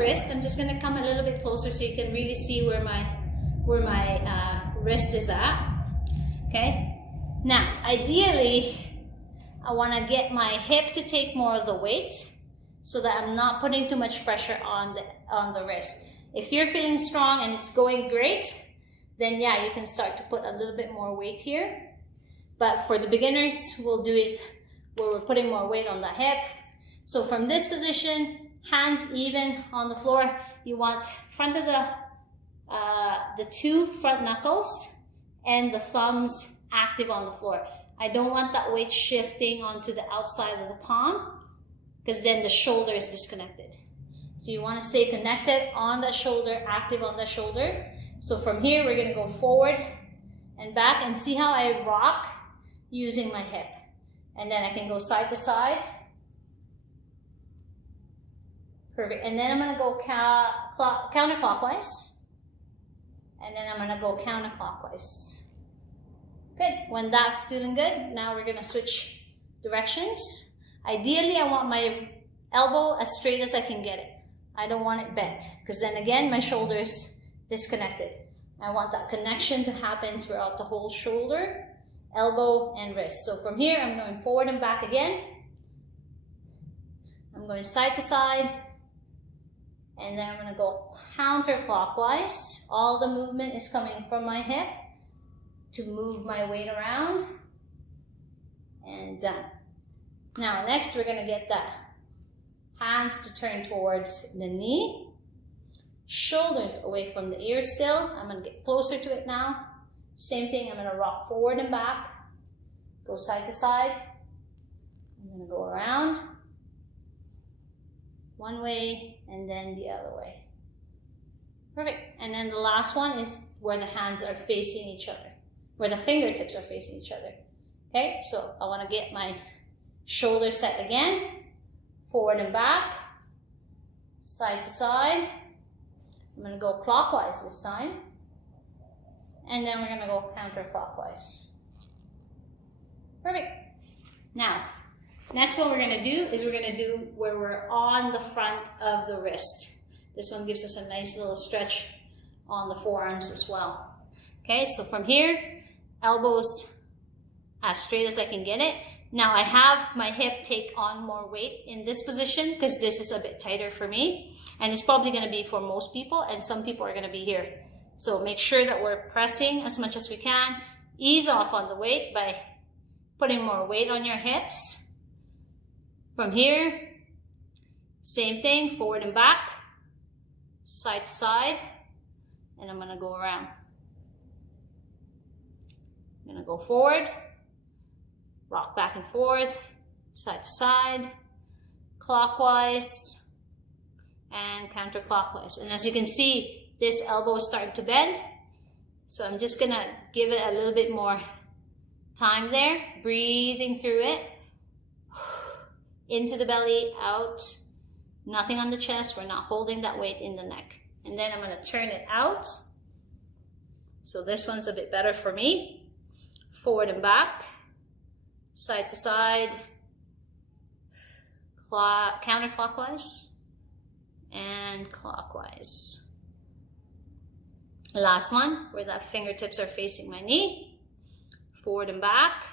wrist, I'm just gonna come a little bit closer so you can really see where my wrist is at. Okay. Now, ideally, I want to get my hip to take more of the weight so that I'm not putting too much pressure on the wrist. If you're feeling strong and it's going great, then yeah, you can start to put a little bit more weight here. But for the beginners, we'll do it where we're putting more weight on the hip. So from this position, hands even on the floor, you want front of the two front knuckles and the thumbs active on the floor. I don't want that weight shifting onto the outside of the palm because then the shoulder is disconnected. So you want to stay connected on the shoulder, active on the shoulder. So from here, we're going to go forward and back and see how I rock using my hip. And then I can go side to side. Perfect. And then I'm going to go counterclockwise. And then I'm going to go counterclockwise. Good. When that's feeling good, now we're going to switch directions. Ideally, I want my elbow as straight as I can get it. I don't want it bent because then again, my shoulder's disconnected. I want that connection to happen throughout the whole shoulder, elbow, and wrist. So from here, I'm going forward and back again. I'm going side to side. And then I'm going to go counterclockwise. All the movement is coming from my hip to move my weight around. And done. Now next we're going to get the hands to turn towards the knee. Shoulders away from the ear still. I'm going to get closer to it now. Same thing, I'm going to rock forward and back. Go side to side. I'm going to go around. One way and then the other way. Perfect. And then the last one is where the hands are facing each other, where the fingertips are facing each other. Okay, so I want to get my shoulder set again, forward and back, side to side. I'm going to go clockwise this time, and then we're going to go counterclockwise. Perfect. Now, next one we're going to do is we're going to do where we're on the front of the wrist. This one gives us a nice little stretch on the forearms as well. Okay, so from here, elbows as straight as I can get it. Now I have my hip take on more weight in this position because this is a bit tighter for me. And it's probably going to be for most people, and some people are going to be here. So make sure that we're pressing as much as we can. Ease off on the weight by putting more weight on your hips. From here, same thing, forward and back, side to side, and I'm going to go around. I'm going to go forward, rock back and forth, side to side, clockwise, and counterclockwise. And as you can see, this elbow is starting to bend. So I'm just going to give it a little bit more time there, breathing through it. Into the belly, out, nothing on the chest. We're not holding that weight in the neck. And then I'm going to turn it out. So this one's a bit better for me. Forward and back, side to side, counterclockwise, and clockwise. Last one, where the fingertips are facing my knee. Forward and back.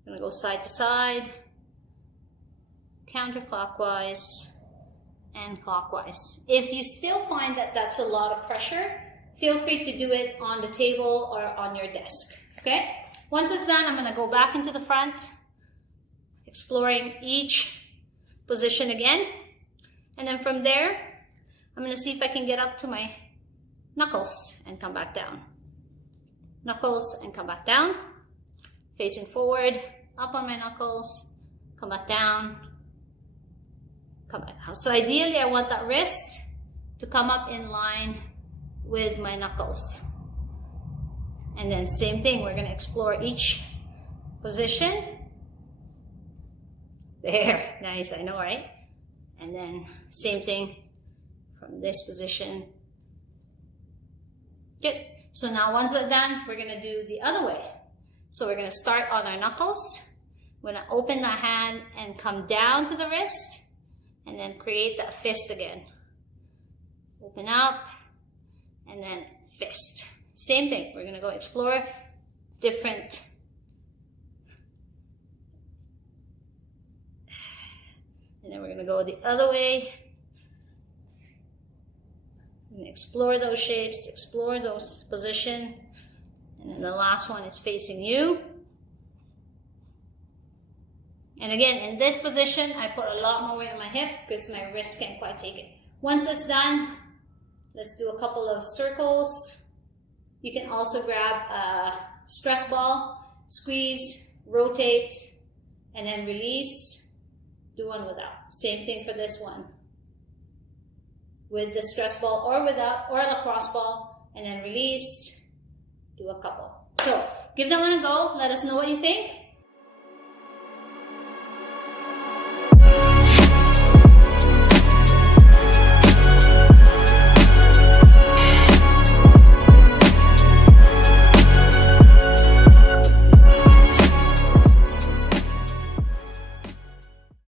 I'm going to go side to side, counterclockwise, and clockwise. If you still find that that's a lot of pressure, feel free to do it on the table or on your desk, okay? Once it's done, I'm going to go back into the front, exploring each position again. And then from there, I'm going to see if I can get up to my knuckles and come back down. Knuckles and come back down. Facing forward, up on my knuckles, come back down, come back down. So ideally, I want that wrist to come up in line with my knuckles. And then same thing, we're going to explore each position. There, nice, I know, right? And then same thing from this position. Good. So now once that's done, we're going to do the other way. So we're going to start on our knuckles. We're going to open the hand and come down to the wrist. and then create that fist again. Open up, and then fist. Same thing, we're gonna go explore different. And then we're gonna go the other way. And explore those shapes, explore those position. And then the last one is facing you. And again, in this position, I put a lot more weight on my hip because my wrist can't quite take it. Once that's done, let's do a couple of circles. You can also grab a stress ball, squeeze, rotate, and then release. Do one without. Same thing for this one. With the stress ball or without, or a lacrosse ball, and then release. Do a couple. So give that one a go. Let us know what you think.